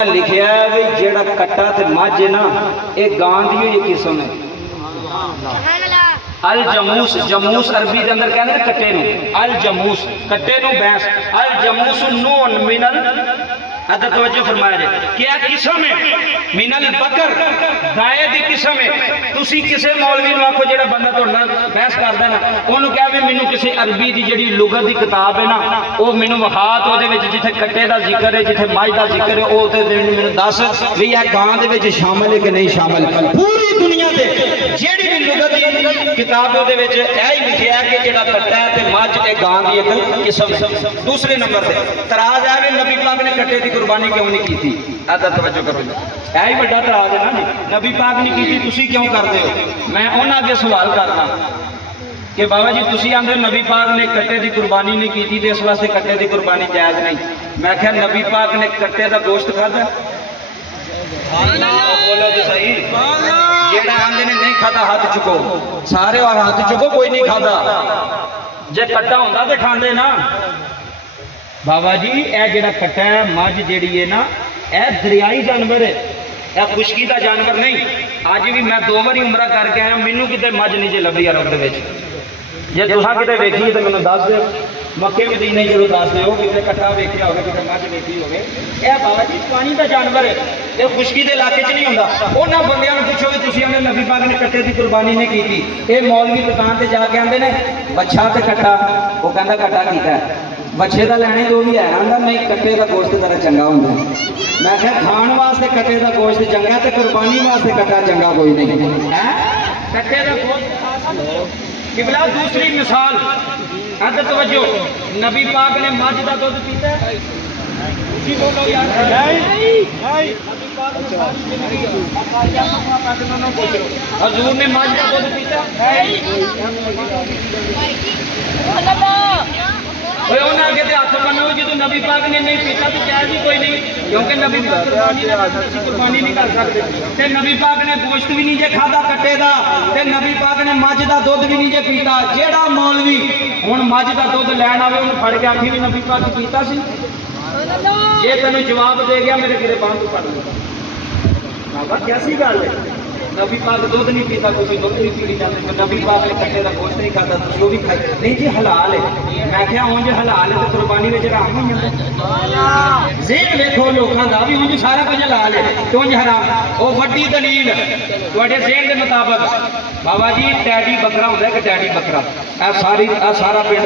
लिखिया है भी जेड़ा कट्टा ते मझ है ना ये गां दी ही किस्म है। अल जमूस, जमूस अरबी के अंदर कहते हैं कट्टे नूं, अल जमूस कट्टे नूं भैंस, अल जमूस नून मिनल अदर तवज्जो फरमाया जाए क्या किस्म है मिनल बकर गाय दी किस्म है। तुसी किसे मौलवी नूं आखो जेड़ा बंदा तुहाडे नाल बहस करदा ना ओनू कह भी मैनू किसी अरबी दी जेड़ी लुगत दी किताब है ना वो मैनू विखा तो ओहदे विच जिथे कट्टे दा जिक्र है जिथे मझ दा जिक्र है वो ते मैनू दस भी यह गां दे विच शामिल है कि नहीं शामिल। पूरी दुनिया ते जेड़ी भी लुगत दी किताब ओहदे विच यही लिखिया है कि जेड़ा कट्टा है ते मझ ते गां दी एक किस्म है। दूसरे नंबर ते तराज है कि नबी पाक ने कट्टे दी कुर्बानी क्यों नहीं की थी। अदर तवज्जो करो यही बड़ा तराज है ना जी नबी पाक ने की थी तुसी क्यों करते हो। मैं उन्होंने अगे सवाल करना कि बाबा जी तुसी आंदे नबी पाक ने कट्टे की कुर्बानी नहीं की थी तो इस वास्ते कट्टे की कुर्बानी जायज़ नहीं। मैं क्या नबी पाक ने कट्टे का गोश्त खादा बोलो तो सही जेड़ा आंदे ने नहीं खाता हाथ चुको सारे और हाथ चुको कोई नहीं खाता जे कट्टा होंदा तो खांदे ना। बाबा जी यह जेड़ा कट्टा है मझ जी है ना यह दरियाई जानवर है यह खुशकी का जानवर नहीं। अज भी मैं 2 बारी उमरा करके आया मैनू कितने मझ नहीं जे लभी अरब के जे तुसा कितने वेखी तो मैंने दस दो मक्के भी नहीं जो दस दो कितने कट्टा वेखिया हो कितने मझ वेखी हो यह बाबा जी पानी का जानवर है यह खुशकी के इलाके च नहीं होंदा। उन्होंने बंदियां पूछो भी तुसीं आंदे नबी पाक ने कट्टे की कुर्बानी नहीं की थी। ये मौलवी दुकान पर जाके आंदे ने बच्छा तो कट्टा वो कहता कट्टा कीता बच्छे का लैने जो भी है आंदा नहीं कट्टे का गोश्त जरा चंगा होंदा। मैं क्या खाण वास्ते कट्टे का गोश्त चंगा तो कुर्बानी वास्ते कट्टा चंगा कोई नहीं है। कट्टे का गोश्त किबला। दूसरी मिसाल अदर तवज्जो नबी पाक ने मझ का दुध पीता है हजूर ने मझ का दुध पीता उन्होंने हथ बनो जो नबी पाक ने नहीं पीता तो जायज़ ही कोई नहीं क्योंकि नबी पाक कुर्बानी नहीं कर सकते। नबी पाक ने गोश्त भी नहीं जे खादा कट्टे का नबी पाक ने मझ का दुध भी नहीं जे पीता। जेड़ा मौलवी हुण मझ का दुध लैन आवे उन्हें फड़ के आखी भी नबी पाक पीता सी जे तेन जवाब दे गया मेरे गिरे बांह पड़ गया बाबा कैसी गल है। नबी पाक दुध नहीं पीता तुम दुध नहीं पीनी चाहते नबी पाक ने कट्टे का गोश्त नहीं खाता वो भी खाई नहीं जी हलाल है। मैं क्या उंज हलाल है तो कुर्बानी में हराम नहीं होता। जेल देखो लोगों का भी उंज सारा कुछ हलाल है तो उंज हराम वो वड्डी दलील तुहाडे जेल के मुताबिक बाबा जी टैडी बकरा होंदा कि टैडी बकरा सारा पिंड